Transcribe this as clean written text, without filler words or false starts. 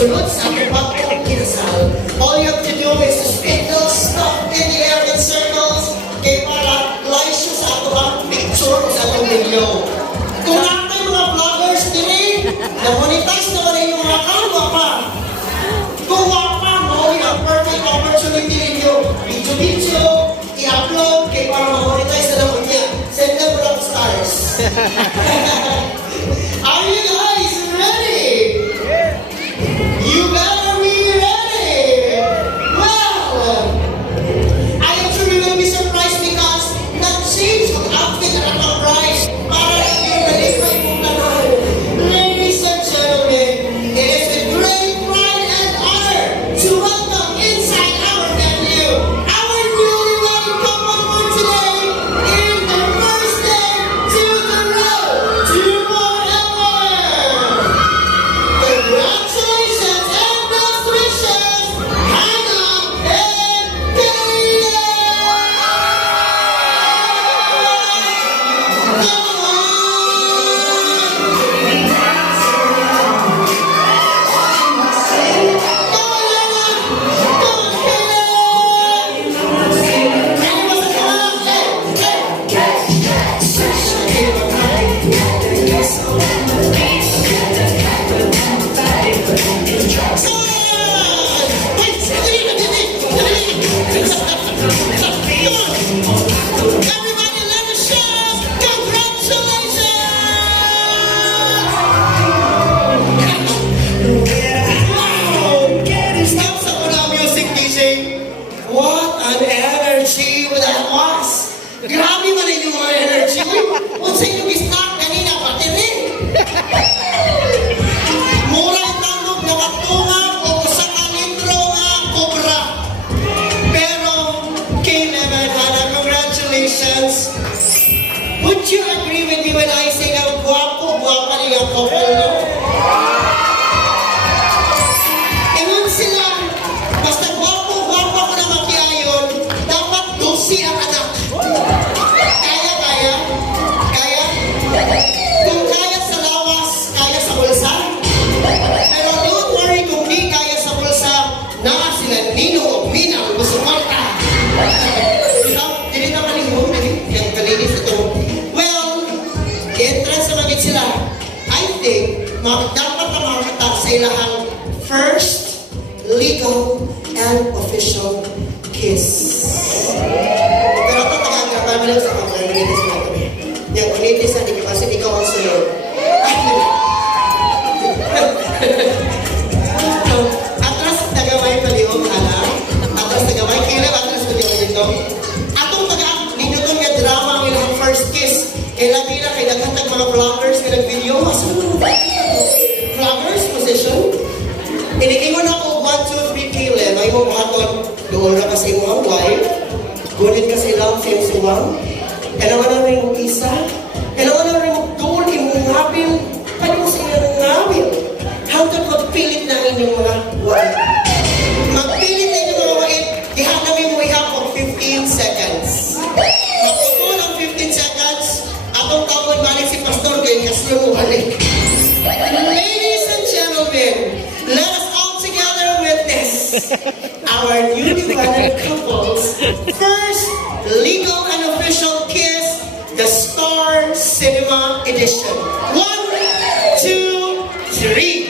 sunod sa pagpapong kinasal. All you have to do is to spit those stuff in the air in circles kay para like siya sa ato ang picture sa atong video. Kung natin mga vloggers din na-monetize naman na yung mga kalwa pa. Kung wapa mo, yung perfect opportunity ninyo, video-video, i-upload kay para ma-monetize na naman niya. Send them rock stars. Are you guys ready? You better be ready! Well, I am sure you will be surprised because nag-change ang outfit at ang price para yung nalipay mong tanong. Ladies and gentlemen, it is with great pride and honor to welcome inside our venue our newlywed couple for today in the first day to the road to forever. Congratulations and best wishes, Hannah and Kayla! Everybody let us shout! Congratulations! Wow! Stop sa mga music DJ. What an energy that was! Grabe man yung mga energy. Kung sa inyong isnak kanina, pati rin. Murang tangog na katungag o sa kalindro nga kobra. Pero, Caleb and Hannah, congratulations. Would you agree with me when I say na guwapo-guwapa niya couple, no? Ingon sila, basta guwapo-guwapa ko na makiayon, dapat 12 ang anak. Kaya? Kaya? Kung kaya sa lawas, kaya sa bulsa. Pero don't worry kung di kaya sa bulsa, naa sila Nino o Mina o Sumarta. Hindi naman yung yung kalinis ito. Well, entrance na magit sila. I think, dapat na makakita sa ilahang first legal and official kiss. Pero ito taga-grabar mo lang sa mga nanigitis na kami. Yung kunitis na di kasi ikaw ang sunod. Atras tagamay palihog, Hannah. Atras tagamay. Kailan atras ko dito? Atong ninuton nga drama ang ilang first kiss. Kailan nila kay naghatag mga vloggers kay nag-video. Vloggers position. Pinikingon ako 1, 2, 3 Caleb. May mo buhaton. Doon na kasi mo ang wife. Gunit kasi lang sa iyong suwang. Kailangan na rin mo isa. Kailangan na rin mo doon imong ngabil. Kaya sa inyong ngabil. How to pagpilit na inyong mga wife. Magpilit na inyong mga wife. Ihanapin mo ihapon 15 seconds. Magpapon ang 15 seconds. Atong tawag balik si Pastor Gay. Kasi mo balik. Ladies and gentlemen, let us all together witness our newly wedded couple's first legal and official kiss, the Star Cinema Edition. 1, 2, 3.